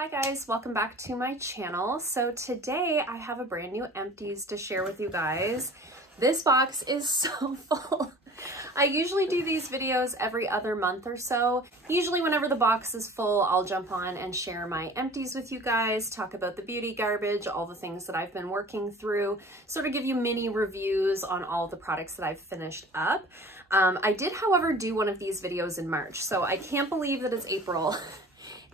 Hi guys, welcome back to my channel. So today I have a brand new Empties to share with you guys. This box is so full. I usually do these videos every other month or so. Usually whenever the box is full, I'll jump on and share my empties with you guys, talk about the beauty garbage, all the things that I've been working through, sort of give you mini reviews on all the products that I've finished up. I did, however, do one of these videos in March, so I can't believe that it's April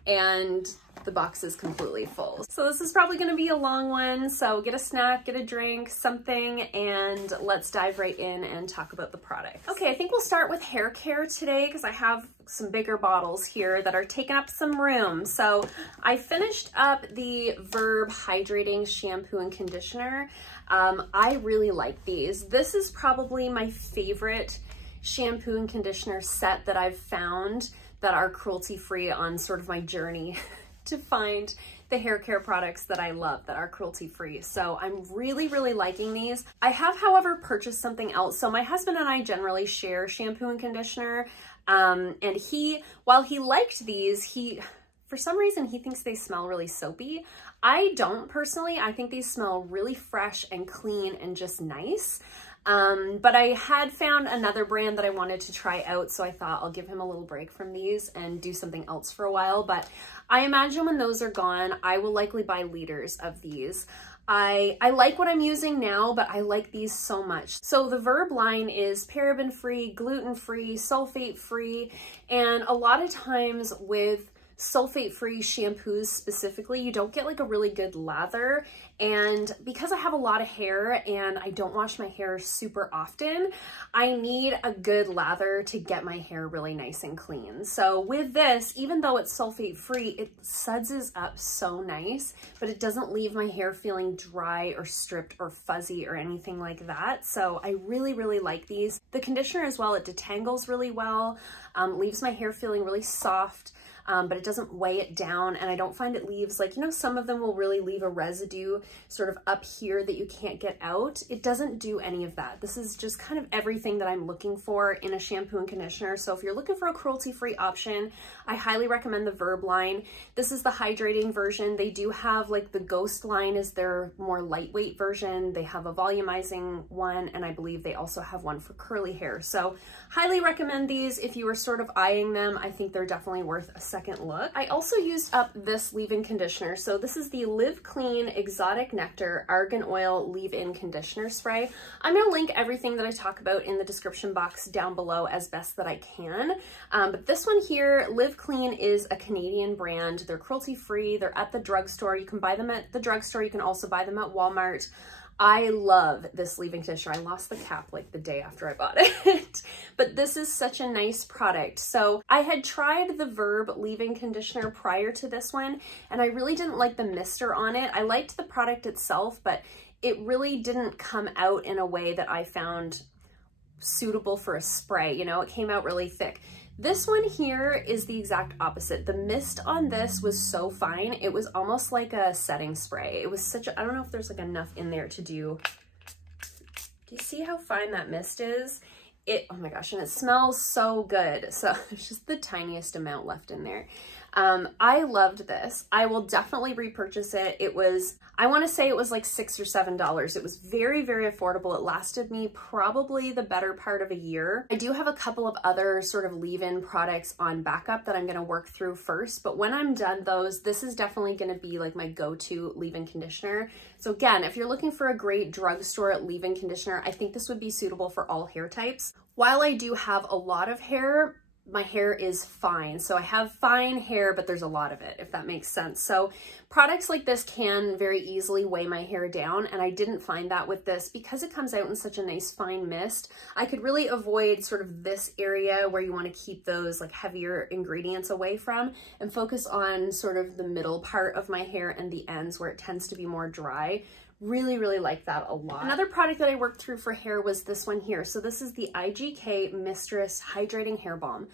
and the box is completely full. So this is probably gonna be a long one, so get a snack, get a drink, something, and let's dive right in and talk about the products. Okay, I think we'll start with hair care today because I have some bigger bottles here that are taking up some room. So I finished up the Verb Hydrating Shampoo and Conditioner. I really like these. This is probably my favorite shampoo and conditioner set that I've found that are cruelty-free on sort of my journey to find the hair care products that I love that are cruelty-free. So I'm really, really liking these. I have, however, purchased something else. So my husband and I generally share shampoo and conditioner. And while he liked these, for some reason, he thinks they smell really soapy. I don't personally. I think these smell really fresh and clean and just nice. But I had found another brand that I wanted to try out, so I thought I'll give him a little break from these and do something else for a while. But I imagine when those are gone, I will likely buy liters of these. I like what I'm using now, but I like these so much. So the Verb line is paraben-free, gluten-free, sulfate-free, and a lot of times with sulfate-free shampoos specifically, you don't get like a really good lather. And because I have a lot of hair and I don't wash my hair super often, I need a good lather to get my hair really nice and clean. So with this, even though it's sulfate-free, it suds up so nice, but it doesn't leave my hair feeling dry or stripped or fuzzy or anything like that. So I really, really like these. The conditioner as well, it detangles really well, leaves my hair feeling really soft. But it doesn't weigh it down, and I don't find it leaves, like, you know, some of them will really leave a residue sort of up here that you can't get out. It doesn't do any of that. This is just kind of everything that I'm looking for in a shampoo and conditioner. So if you're looking for a cruelty-free option, I highly recommend the Verb line. This is the hydrating version. They do have, like, the Ghost line is their more lightweight version. They have a volumizing one, and I believe they also have one for curly hair. So highly recommend these if you are sort of eyeing them. I think they're definitely worth a second look. I also used up this leave-in conditioner. So this is the Live Clean Exotic Nectar Argan Oil Leave-In Conditioner Spray. I'm going to link everything that I talk about in the description box down below as best that I can. But this one here, Live Clean, is a Canadian brand. They're cruelty-free. They're at the drugstore. You can buy them at the drugstore. You can also buy them at Walmart. I love this leave-in conditioner. I lost the cap like the day after I bought it, but this is such a nice product. So I had tried the Verb leave-in conditioner prior to this one, and I really didn't like the mister on it. I liked the product itself, but it really didn't come out in a way that I found suitable for a spray. You know, it came out really thick. This one here is the exact opposite. The mist on this was so fine. It was almost like a setting spray. It was such a, I don't know if there's like enough in there to do you see how fine that mist is? Oh my gosh, and it smells so good. So there's just the tiniest amount left in there. I loved this. I will definitely repurchase it. It was, I want to say it was like $6 or $7. It was very, very affordable. It lasted me probably the better part of a year. I do have a couple of other sort of leave-in products on backup that I'm going to work through first, but when I'm done those, this is definitely going to be like my go-to leave-in conditioner. So again, if you're looking for a great drugstore leave-in conditioner, I think this would be suitable for all hair types. While I do have a lot of hair, my hair is fine. So I have fine hair, but there's a lot of it, if that makes sense. So products like this can very easily weigh my hair down, and I didn't find that with this because it comes out in such a nice fine mist. I could really avoid sort of this area where you want to keep those like heavier ingredients away from and focus on sort of the middle part of my hair and the ends where it tends to be more dry. Really, really like that a lot. Another product that I worked through for hair was this one here. So this is the IGK Mistress Hydrating Hair Balm.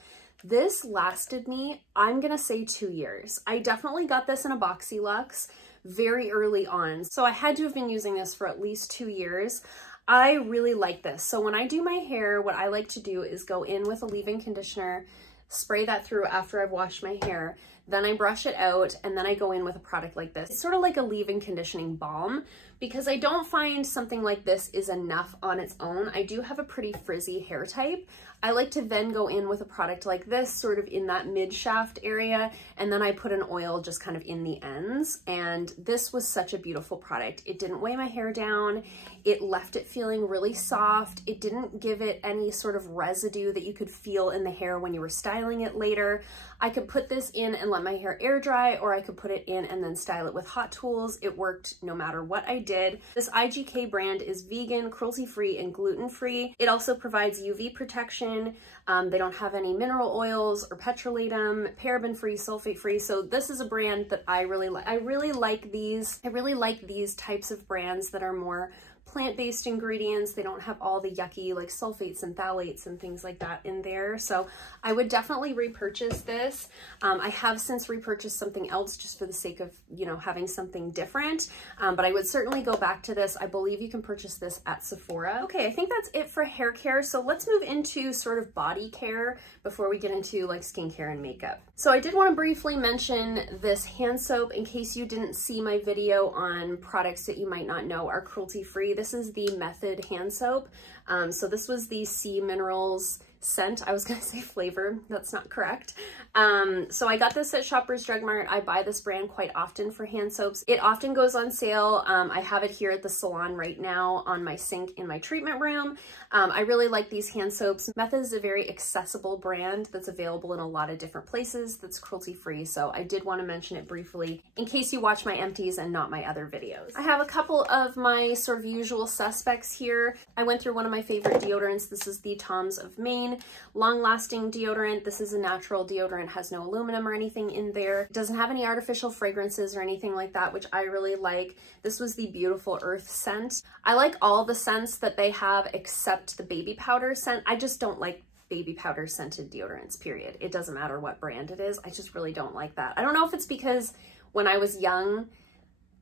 This lasted me, I'm gonna say 2 years. I definitely got this in a Boxy Luxe very early on. So I had to have been using this for at least 2 years. I really like this. So when I do my hair, what I like to do is go in with a leave-in conditioner, spray that through after I've washed my hair, then I brush it out, and then I go in with a product like this. It's sort of like a leave-in conditioning balm, because I don't find something like this is enough on its own. I do have a pretty frizzy hair type. I like to then go in with a product like this, sort of in that mid shaft area, and then I put an oil just kind of in the ends. And this was such a beautiful product. It didn't weigh my hair down. It left it feeling really soft. It didn't give it any sort of residue that you could feel in the hair when you were styling it later. I could put this in and let my hair air dry, or I could put it in and then style it with hot tools. It worked no matter what I did. This IGK brand is vegan, cruelty-free, and gluten-free. It also provides UV protection. They don't have any mineral oils or petrolatum, paraben-free, sulfate-free. So this is a brand that I really like. I really like these types of brands that are more plant-based ingredients. They don't have all the yucky like sulfates and phthalates and things like that in there. So I would definitely repurchase this. I have since repurchased something else just for the sake of, you know, having something different. But I would certainly go back to this. I believe you can purchase this at Sephora. Okay, I think that's it for hair care. So let's move into sort of body care before we get into like skincare and makeup. So I did want to briefly mention this hand soap in case you didn't see my video on products that you might not know are cruelty-free. This is the Method hand soap. So this was the Sea Minerals scent. I was gonna say flavor, that's not correct. So I got this at Shoppers Drug Mart. I buy this brand quite often for hand soaps. It often goes on sale. I have it here at the salon right now on my sink in my treatment room. I really like these hand soaps. Method is a very accessible brand that's available in a lot of different places that's cruelty-free. So I did want to mention it briefly in case you watch my empties and not my other videos. I have a couple of my sort of usual suspects here. I went through one of my favorite deodorants. This is the Tom's of Maine long-lasting deodorant. This is a natural deodorant, has no aluminum or anything in there. It doesn't have any artificial fragrances or anything like that, which I really like. This was the Beautiful Earth scent. I like all the scents that they have except the baby powder scent. I just don't like baby powder scented deodorants, period. It doesn't matter what brand it is. I just really don't like that. I don't know if it's because when I was young,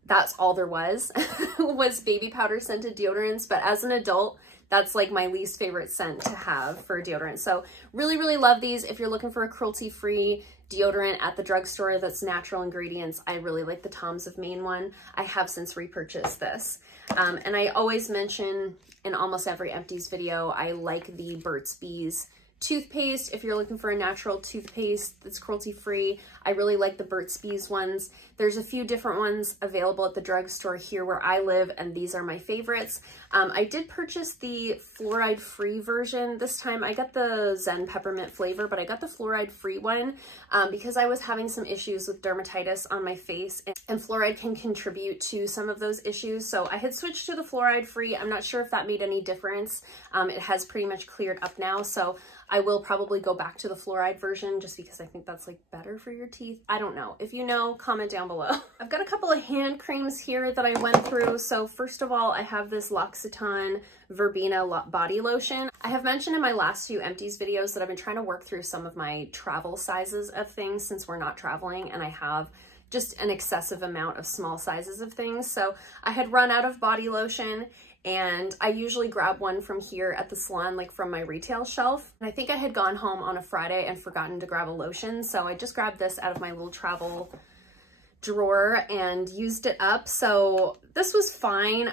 that's all there was, was baby powder scented deodorants, but as an adult, that's like my least favorite scent to have for deodorant. So really, really love these. If you're looking for a cruelty-free deodorant at the drugstore that's natural ingredients, I really like the Tom's of Maine one. I have since repurchased this. And I always mention in almost every empties video, I like the Burt's Bees toothpaste. If you're looking for a natural toothpaste that's cruelty-free, I really like the Burt's Bees ones. There's a few different ones available at the drugstore here where I live, and these are my favorites. I did purchase the fluoride-free version. This time I got the Zen peppermint flavor, but I got the fluoride-free one because I was having some issues with dermatitis on my face, and fluoride can contribute to some of those issues. So I had switched to the fluoride-free. I'm not sure if that made any difference. It has pretty much cleared up now, so I will probably go back to the fluoride version just because I think that's like better for your teeth. I don't know. If you know, comment down below. I've got a couple of hand creams here that I went through. So first of all, I have this L'Occitane Verbena body lotion. I have mentioned in my last few empties videos that I've been trying to work through some of my travel sizes of things since we're not traveling, and I have just an excessive amount of small sizes of things. So I had run out of body lotion, and I usually grab one from here at the salon, like from my retail shelf. And I think I had gone home on a Friday and forgotten to grab a lotion. So I just grabbed this out of my little travel drawer and used it up. So this was fine.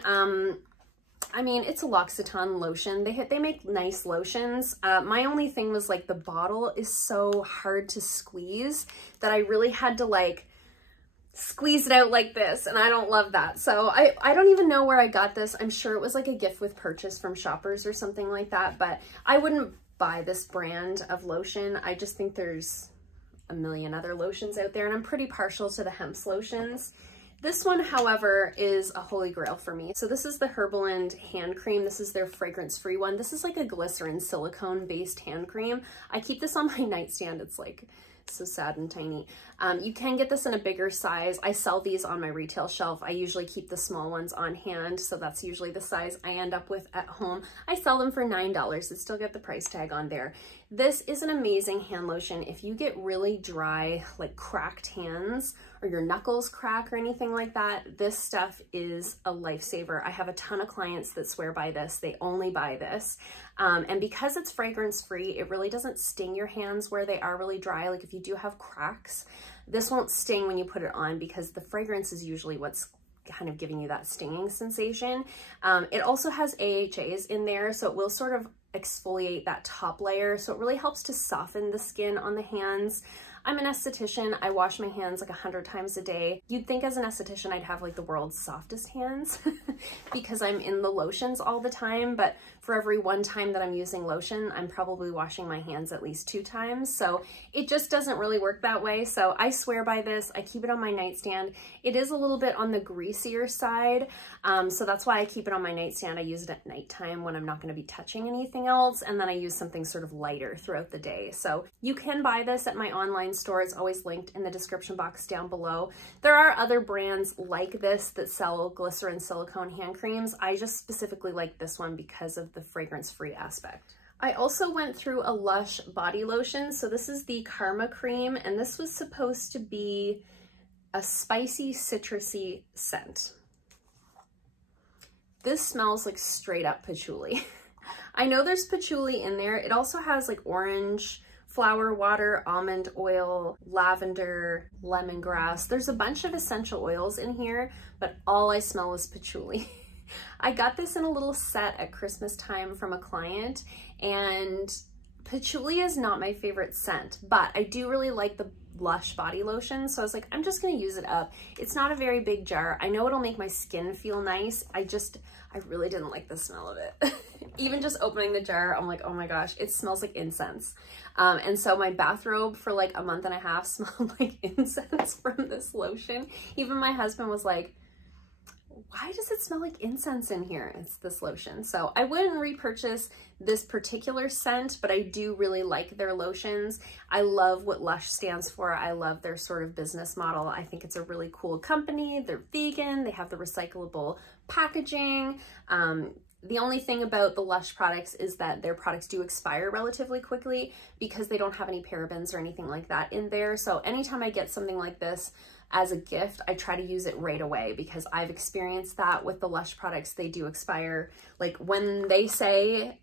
I mean, it's a L'Occitane lotion. They make nice lotions. My only thing was like the bottle is so hard to squeeze that I really had to like squeeze it out like this, and I don't love that. So I don't even know where I got this. I'm sure it was like a gift with purchase from Shoppers or something like that, but I wouldn't buy this brand of lotion. I just think there's a million other lotions out there, and I'm pretty partial to the Hemp's lotions. This one, however, is a holy grail for me. So this is the Herbalind hand cream. This is their fragrance-free one. This is like a glycerin silicone-based hand cream. I keep this on my nightstand. It's like so sad and tiny. You can get this in a bigger size. I sell these on my retail shelf. I usually keep the small ones on hand, so that's usually the size I end up with at home. I sell them for $9. It still get the price tag on there. This is an amazing hand lotion. If you get really dry, like cracked hands, or your knuckles crack or anything like that, this stuff is a lifesaver. I have a ton of clients that swear by this. They only buy this. And because it's fragrance free, it really doesn't sting your hands where they are really dry. Like if you do have cracks, this won't sting when you put it on because the fragrance is usually what's kind of giving you that stinging sensation. It also has AHAs in there, so it will sort of exfoliate that top layer. So it really helps to soften the skin on the hands. I'm an esthetician. I wash my hands like 100 times a day. You'd think as an esthetician I'd have like the world's softest hands because I'm in the lotions all the time, but for every one time that I'm using lotion, I'm probably washing my hands at least 2 times. So it just doesn't really work that way. So I swear by this. I keep it on my nightstand. It is a little bit on the greasier side. So that's why I keep it on my nightstand. I use it at nighttime when I'm not going to be touching anything else. And then I use something sort of lighter throughout the day. So you can buy this at my online store. It's always linked in the description box down below. There are other brands like this that sell glycerin silicone hand creams. I just specifically like this one because of the fragrance-free aspect. I also went through a Lush body lotion. So this is the Karma Cream, and this was supposed to be a spicy, citrusy scent. This smells like straight up patchouli. I know there's patchouli in there. It also has like orange flower water, almond oil, lavender, lemongrass. There's a bunch of essential oils in here, but all I smell is patchouli. I got this in a little set at Christmas time from a client, and patchouli is not my favorite scent, but I do really like the Lush body lotion. So I was like, I'm just gonna use it up. It's not a very big jar. I know it'll make my skin feel nice. I really didn't like the smell of it. Even just opening the jar, I'm like, oh my gosh, it smells like incense. And so my bathrobe for like a month and a half smelled like incense from this lotion. Even my husband was like, why does it smell like incense in here? It's this lotion. So I wouldn't repurchase this particular scent, but I do really like their lotions. I love what Lush stands for. I love their sort of business model. I think it's a really cool company. They're vegan. They have the recyclable packaging. The only thing about the Lush products is that their products do expire relatively quickly because they don't have any parabens or anything like that in there. So anytime I get something like this as a gift, I try to use it right away because I've experienced that with the Lush products. They do expire. Like when they say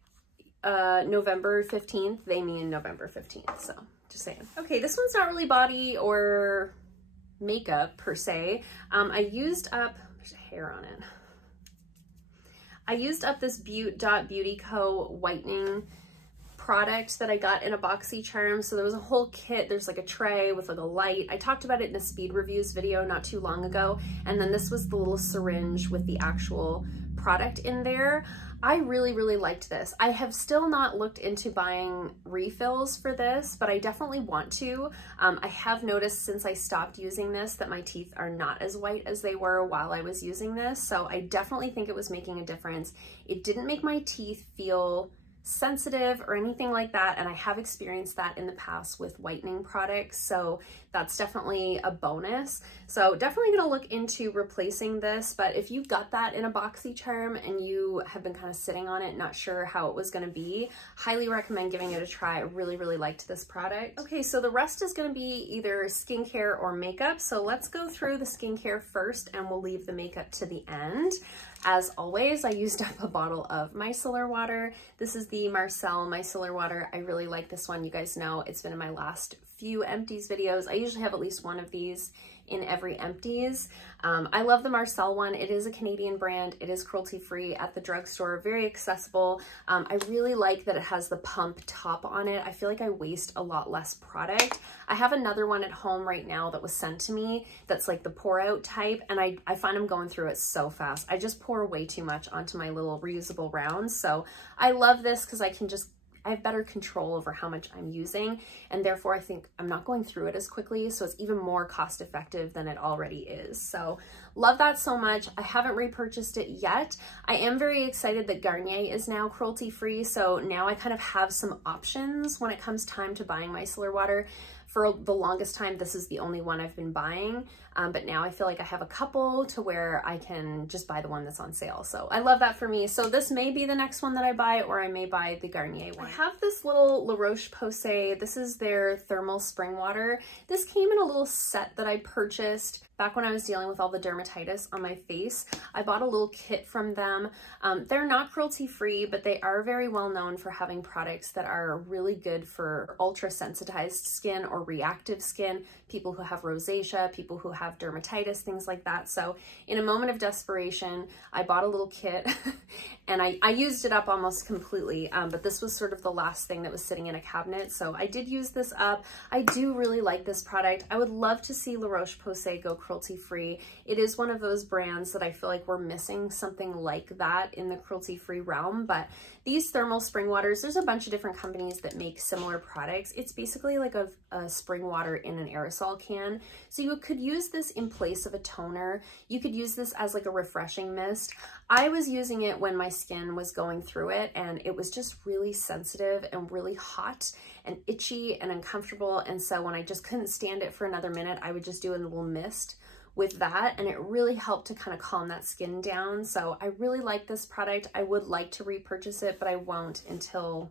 November 15th, they mean November 15th. So just saying. Okay, this one's not really body or makeup per se. I used up, there's hair on it. I used up this Beaut.beautyco whitening product that I got in a BoxyCharm. So there was a whole kit. There's like a tray with like a light. I talked about it in a speed reviews video not too long ago. And then this was the little syringe with the actual product in there. I really, really liked this. I have still not looked into buying refills for this, but I definitely want to. I have noticed since I stopped using this that my teeth are not as white as they were while I was using this. So I definitely think it was making a difference. It didn't make my teeth feel sensitive or anything like that, and I have experienced that in the past with whitening products, so that's definitely a bonus. So definitely gonna look into replacing this, but if you got that in a BoxyCharm and you have been kind of sitting on it, not sure how it was gonna be, highly recommend giving it a try. I really, really liked this product. Okay, so the rest is gonna be either skincare or makeup, so let's go through the skincare first and we'll leave the makeup to the end. As always, I used up a bottle of micellar water. This is the Marcelle micellar water. I really like this one. You guys know it's been in my last few Empties videos. I usually have at least one of these in every Empties. I love the Marcelle one. It is a Canadian brand. It is cruelty-free at the drugstore, very accessible. I really like that it has the pump top on it. I feel like I waste a lot less product. I have another one at home right now that was sent to me that's like the pour out type, and I find I'm going through it so fast. I just pour way too much onto my little reusable rounds. So I love this because I have better control over how much I'm using, and therefore I think I'm not going through it as quickly, so it's even more cost effective than it already is. So love that so much. I haven't repurchased it yet. I am very excited that Garnier is now cruelty free, so now I kind of have some options when it comes time to buying micellar water. For the longest time, this is the only one I've been buying, but now I feel like I have a couple to where I can just buy the one that's on sale. So I love that for me. So this may be the next one that I buy, or I may buy the Garnier one. I have this little La Roche-Posay. This is their thermal spring water. This came in a little set that I purchased back when I was dealing with all the dermatitis on my face. I bought a little kit from them. They're not cruelty-free, but they are very well known for having products that are really good for ultra-sensitized skin or reactive skin, people who have rosacea, people who have dermatitis, things like that. So in a moment of desperation, I bought a little kit and I used it up almost completely, but this was sort of the last thing that was sitting in a cabinet. So I did use this up. I do really like this product. I would love to see La Roche-Posay go cruelty-free. It is one of those brands that I feel like we're missing something like that in the cruelty-free realm, but these thermal spring waters, there's a bunch of different companies that make similar products. It's basically like a spring water in an aerosol can. So you could use this in place of a toner. You could use this as like a refreshing mist. I was using it when my skin was going through it and it was just really sensitive and really hot and itchy and uncomfortable. And so when I just couldn't stand it for another minute, I would just do a little mist with that, and it really helped to kind of calm that skin down. So I really like this product. I would like to repurchase it, but I won't until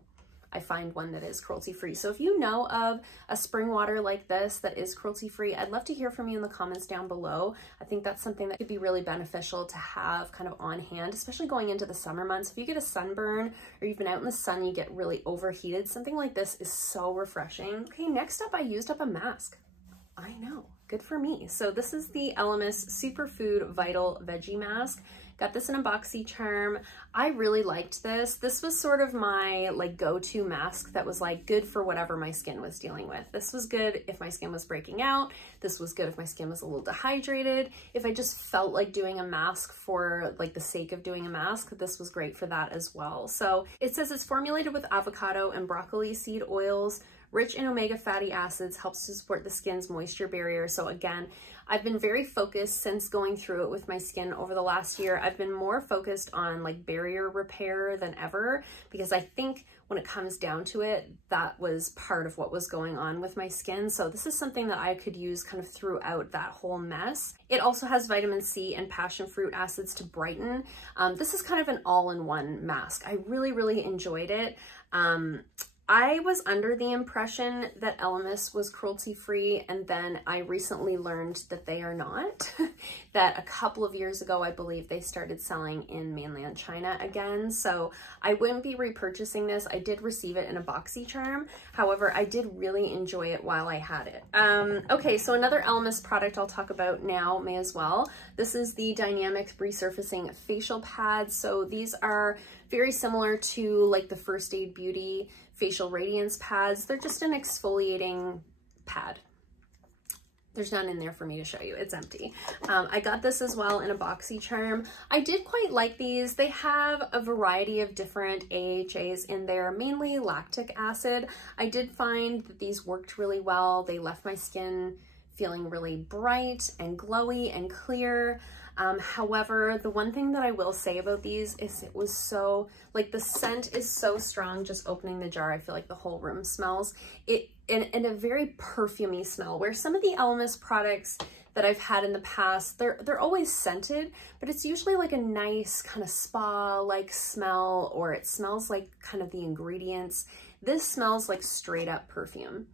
I find one that is cruelty-free. So if you know of a spring water like this that is cruelty-free, I'd love to hear from you in the comments down below. I think that's something that could be really beneficial to have kind of on hand, especially going into the summer months. If you get a sunburn or you've been out in the sun, you get really overheated, something like this is so refreshing. Okay, next up, I used up a mask. I know, good for me. So this is the Elemis Superfood Vital Veggie Mask. Got this in a boxy charm. I really liked this. This was sort of my like go-to mask that was like good for whatever my skin was dealing with. This was good if my skin was breaking out. This was good if my skin was a little dehydrated. If I just felt like doing a mask for like the sake of doing a mask, this was great for that as well. So it says it's formulated with avocado and broccoli seed oils, rich in omega fatty acids, helps to support the skin's moisture barrier. So again, I've been very focused since going through it with my skin over the last year. I've been more focused on like barrier repair than ever, because I think when it comes down to it, that was part of what was going on with my skin. So this is something that I could use kind of throughout that whole mess. It also has vitamin C and passion fruit acids to brighten. This is kind of an all-in-one mask. I really, really enjoyed it. I was under the impression that Elemis was cruelty-free, and then I recently learned that they are not. That a couple of years ago, I believe they started selling in mainland China again. So I wouldn't be repurchasing this. I did receive it in a boxy charm. However, I did really enjoy it while I had it. Okay, so another Elemis product I'll talk about now, may as well. This is the Dynamic Resurfacing Facial Pads. So these are very similar to like the First Aid Beauty facial radiance pads. They're just an exfoliating pad. There's none in there for me to show you. It's empty. I got this as well in a boxy charm. I did quite like these. They have a variety of different AHAs in there, mainly lactic acid. I did find that these worked really well. They left my skin feeling really bright and glowy and clear. However, the one thing that I will say about these is it was so, like the scent is so strong just opening the jar. I feel like the whole room smells it in a very perfumey smell, where some of the Elemis products that I've had in the past, they're always scented, but it's usually like a nice kind of spa-like smell, or it smells like kind of the ingredients. This smells like straight up perfume.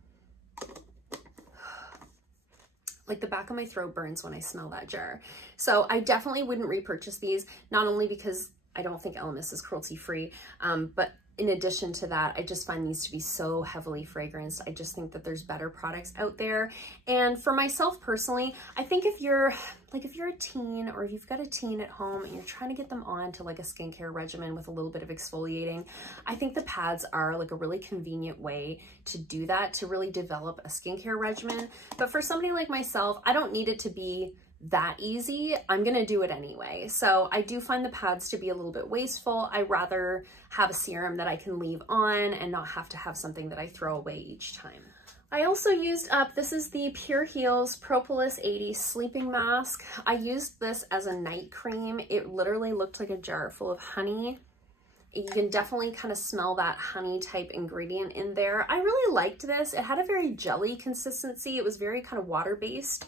Like the back of my throat burns when I smell that jar. So I definitely wouldn't repurchase these, not only because I don't think Elemis is cruelty-free, but in addition to that, I just find these to be so heavily fragranced. I just think that there's better products out there. And for myself personally, I think if you're a teen, or if you've got a teen at home and you're trying to get them on to like a skincare regimen with a little bit of exfoliating, I think the pads are like a really convenient way to do that, to really develop a skincare regimen. But for somebody like myself, I don't need it to be that easy. I'm gonna do it anyway. So I do find the pads to be a little bit wasteful. I rather have a serum that I can leave on and not have to have something that I throw away each time. I also used up, this is the Pureheals Propolis 80 Sleeping Mask. I used this as a night cream. It literally looked like a jar full of honey. You can definitely kind of smell that honey type ingredient in there. I really liked this. It had a very jelly consistency. It was very kind of water-based,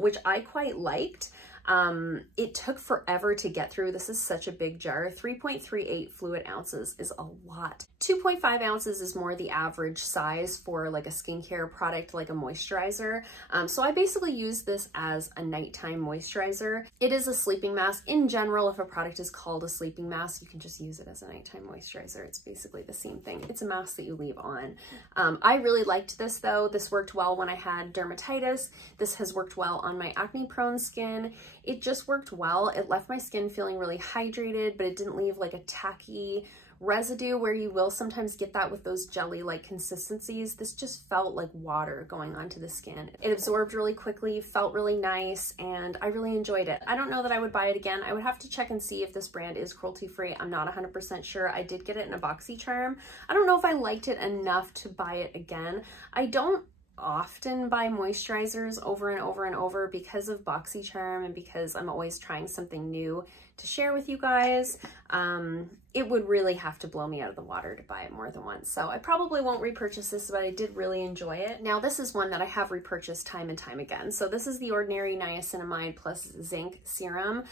which I quite liked. It took forever to get through. This is such a big jar. 3.38 fluid ounces is a lot. 2.5 ounces is more the average size for like a skincare product, like a moisturizer. So I basically use this as a nighttime moisturizer. It is a sleeping mask. In general, if a product is called a sleeping mask, you can just use it as a nighttime moisturizer. It's basically the same thing. It's a mask that you leave on. I really liked this though. This worked well when I had dermatitis. This has worked well on my acne prone skin. It just worked well. It left my skin feeling really hydrated, but it didn't leave like a tacky residue where you will sometimes get that with those jelly-like consistencies. This just felt like water going onto the skin. It absorbed really quickly, felt really nice, and I really enjoyed it. I don't know that I would buy it again. I would have to check and see if this brand is cruelty-free. I'm not 100% sure. I did get it in a BoxyCharm. I don't know if I liked it enough to buy it again. I don't often buy moisturizers over and over and over because of BoxyCharm and because I'm always trying something new to share with you guys. It would really have to blow me out of the water to buy it more than once. So I probably won't repurchase this, but I did really enjoy it. Now this is one that I have repurchased time and time again. So this is the Ordinary Niacinamide plus Zinc Serum.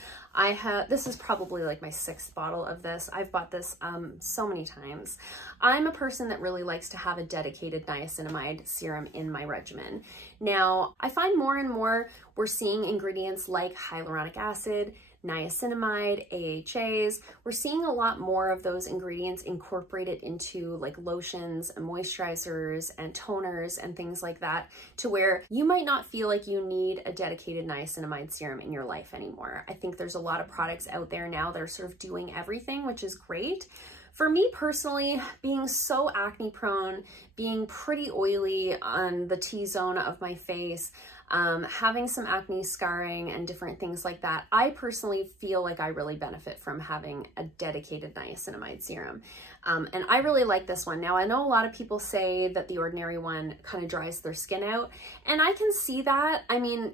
This is probably like my 6th bottle of this. I've bought this so many times. I'm a person that really likes to have a dedicated niacinamide serum in my regimen. Now I find more and more we're seeing ingredients like hyaluronic acid, niacinamide, AHAs. We're seeing a lot more of those ingredients incorporated into like lotions and moisturizers and toners and things like that, to where you might not feel like you need a dedicated niacinamide serum in your life anymore. I think there's a lot of products out there now that are sort of doing everything, which is great. For me personally, being so acne prone, being pretty oily on the T-zone of my face, having some acne scarring and different things like that, I personally feel like I really benefit from having a dedicated niacinamide serum. And I really like this one. Now, I know a lot of people say that the Ordinary one kind of dries their skin out, and I can see that. I mean,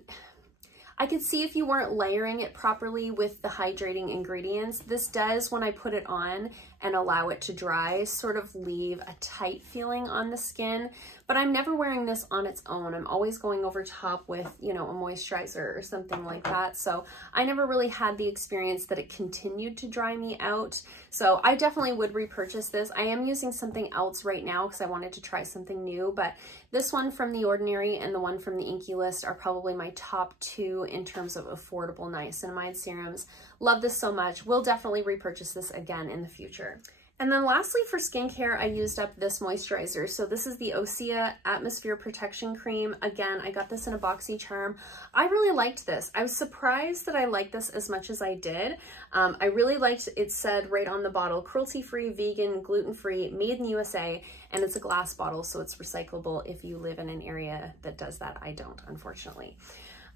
I could see if you weren't layering it properly with the hydrating ingredients. This does, when I put it on and allow it to dry, sort of leave a tight feeling on the skin. But I'm never wearing this on its own. I'm always going over top with, you know, a moisturizer or something like that. So I never really had the experience that it continued to dry me out. So I definitely would repurchase this. I am using something else right now because I wanted to try something new, but this one from The Ordinary and the one from the Inkey List are probably my top 2 in terms of affordable niacinamide serums. Love this so much. We'll definitely repurchase this again in the future. And then lastly, for skincare, I used up this moisturizer. So this is the Osea Atmosphere Protection Cream. Again, I got this in a BoxyCharm. I really liked this. I was surprised that I liked this as much as I did. I really liked, it said right on the bottle, cruelty-free, vegan, gluten-free, made in the USA, and it's a glass bottle, so it's recyclable if you live in an area that does that. I don't, unfortunately.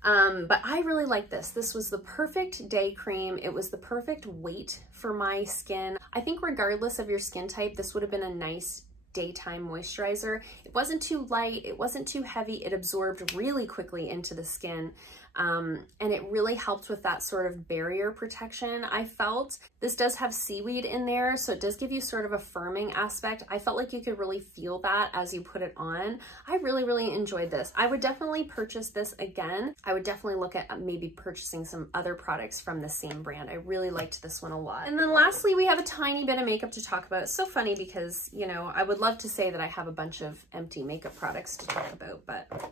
But I really like this. This was the perfect day cream. It was the perfect weight for my skin. I think regardless of your skin type, this would have been a nice daytime moisturizer. It wasn't too light. It wasn't too heavy. It absorbed really quickly into the skin. And it really helped with that sort of barrier protection. I felt this does have seaweed in there, so it does give you sort of a firming aspect. I felt like you could really feel that as you put it on. I really, really enjoyed this. I would definitely purchase this again. I would definitely look at maybe purchasing some other products from the same brand. I really liked this one a lot. And then lastly, we have a tiny bit of makeup to talk about. It's so funny because, you know, I would love to say that I have a bunch of empty makeup products to talk about, but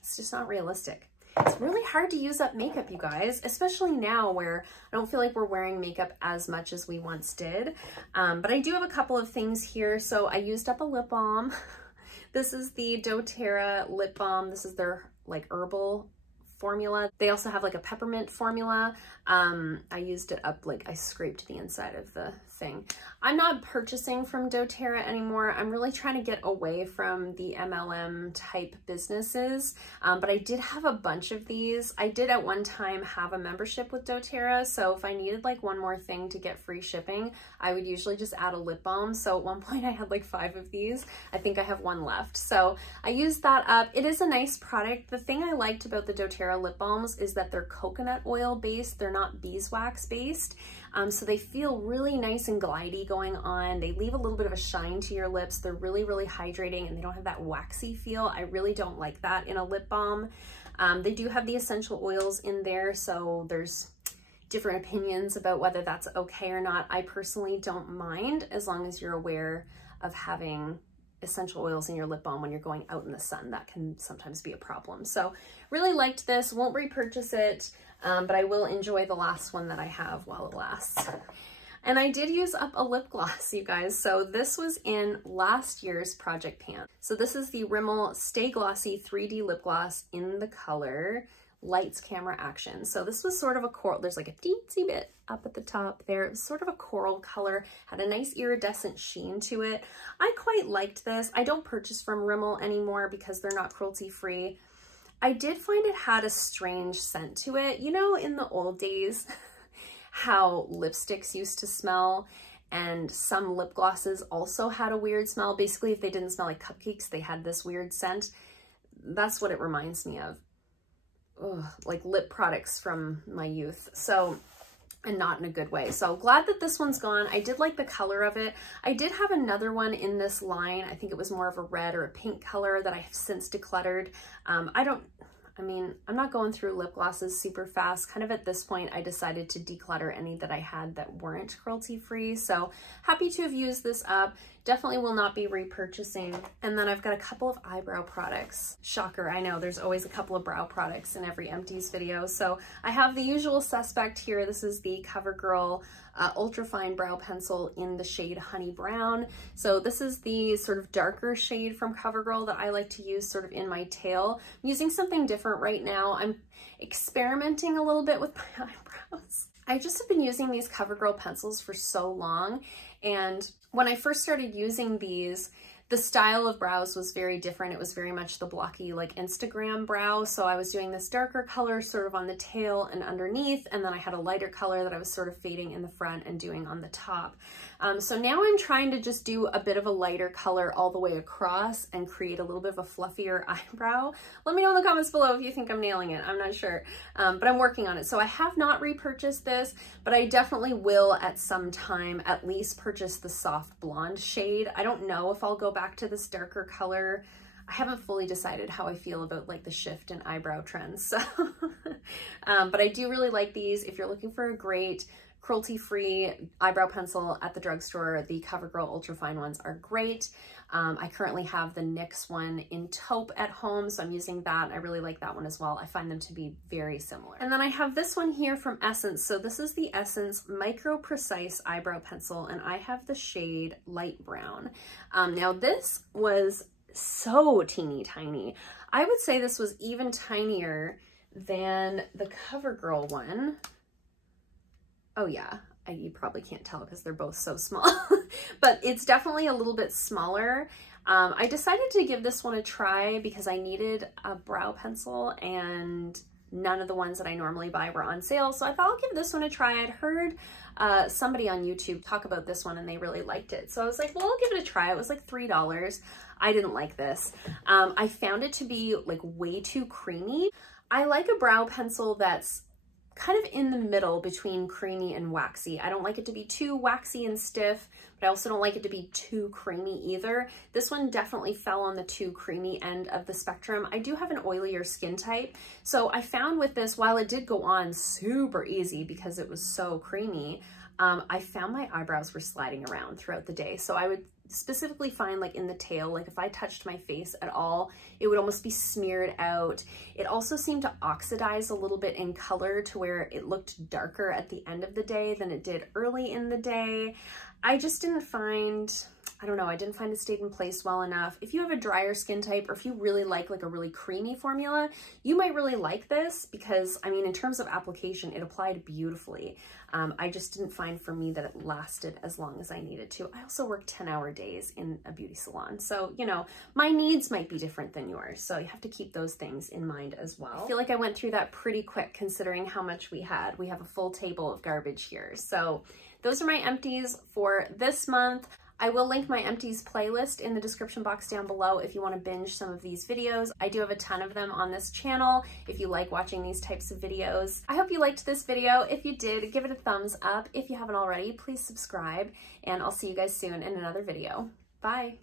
it's just not realistic. It's really hard to use up makeup, you guys, especially now where I don't feel like we're wearing makeup as much as we once did. But I do have a couple of things here. So I used up a lip balm. This is the DoTerra lip balm. This is their like herbal formula. They also have like a peppermint formula. I used it up, like I scraped the inside of the thing. I'm not purchasing from DoTerra anymore. I'm really trying to get away from the MLM type businesses, but I did have a bunch of these. I did at one time have a membership with DoTerra, so if I needed like one more thing to get free shipping, I would usually just add a lip balm. So at one point I had like 5 of these. I think I have 1 left. So I used that up. It is a nice product. The thing I liked about the DoTerra lip balms is that they're coconut oil based. They're not beeswax based. So they feel really nice and glidey going on. They leave a little bit of a shine to your lips. They're really, really hydrating and they don't have that waxy feel. I really don't like that in a lip balm. They do have the essential oils in there, so there's different opinions about whether that's okay or not. I personally don't mind, as long as you're aware of having essential oils in your lip balm when you're going out in the sun. That can sometimes be a problem. So really liked this, won't repurchase it, but I will enjoy the last one that I have while it lasts. And I did use up a lip gloss, you guys. So this was in last year's Project Pan. So this is the Rimmel Stay Glossy 3D Lip Gloss in the color Lights Camera Action. So this was sort of a coral, there's like a teensy bit up at the top there. It was sort of a coral color, had a nice iridescent sheen to it. I quite liked this. I don't purchase from Rimmel anymore because they're not cruelty free. I did find it had a strange scent to it. You know, in the old days, how lipsticks used to smell, and some lip glosses also had a weird smell. Basically, if they didn't smell like cupcakes, they had this weird scent. That's what it reminds me of. Ugh, like lip products from my youth. So, and not in a good way. So glad that this one's gone. I did like the color of it. I did have another one in this line. I think it was more of a red or a pink color that I have since decluttered. I mean, I'm not going through lip glosses super fast. Kind of at this point, I decided to declutter any that I had that weren't cruelty-free. So happy to have used this up. Definitely will not be repurchasing. And then I've got a couple of eyebrow products. Shocker, I know there's always a couple of brow products in every Empties video. So I have the usual suspect here. This is the Covergirl Ultra Fine Brow Pencil in the shade Honey Brown. So this is the sort of darker shade from Covergirl that I like to use sort of in my tail. I'm using something different right now. I'm experimenting a little bit with my eyebrows. I just have been using these Covergirl pencils for so long, and when I first started using these, the style of brows was very different. It was very much the blocky, like Instagram brow. So I was doing this darker color sort of on the tail and underneath, and then I had a lighter color that I was sort of fading in the front and doing on the top. So now I'm trying to just do a bit of a lighter color all the way across and create a little bit of a fluffier eyebrow. Let me know in the comments below if you think I'm nailing it. I'm not sure, but I'm working on it. So I have not repurchased this, but I definitely will at some time at least purchase the soft blonde shade. I don't know if I'll go back to this darker color. I haven't fully decided how I feel about like the shift in eyebrow trends. So, but I do really like these. If you're looking for a great cruelty-free eyebrow pencil at the drugstore, the Covergirl Ultra Fine ones are great. I currently have the NYX one in taupe at home, so I'm using that. I really like that one as well. I find them to be very similar. And then I have this one here from Essence. So this is the Essence Micro Precise Eyebrow Pencil, and I have the shade Light Brown. Now this was so teeny tiny. I would say this was even tinier than the Covergirl one. Oh yeah, you probably can't tell because they're both so small, but it's definitely a little bit smaller. I decided to give this one a try because I needed a brow pencil and none of the ones that I normally buy were on sale. So I thought I'll give this one a try. I'd heard somebody on YouTube talk about this one and they really liked it. So I was like, well, I'll give it a try. It was like $3. I didn't like this. I found it to be like way too creamy. I like a brow pencil that's kind of in the middle between creamy and waxy. I don't like it to be too waxy and stiff, but I also don't like it to be too creamy either. This one definitely fell on the too creamy end of the spectrum. I do have an oilier skin type, so I found with this, while it did go on super easy because it was so creamy, I found my eyebrows were sliding around throughout the day. So I would specifically find like in the tail, like if I touched my face at all, it would almost be smeared out. It also seemed to oxidize a little bit in color to where it looked darker at the end of the day than it did early in the day. I just didn't find, I don't know, I didn't find it stayed in place well enough. If you have a drier skin type or if you really like a really creamy formula, you might really like this because, I mean, in terms of application, it applied beautifully. I just didn't find for me that it lasted as long as I needed to. I also work 10-hour days in a beauty salon. So, you know, my needs might be different than yours. So you have to keep those things in mind as well. I feel like I went through that pretty quick considering how much we had. We have a full table of garbage here. So those are my empties for this month. I will link my Empties playlist in the description box down below if you want to binge some of these videos. I do have a ton of them on this channel if you like watching these types of videos. I hope you liked this video. If you did, give it a thumbs up. If you haven't already, please subscribe, and I'll see you guys soon in another video. Bye.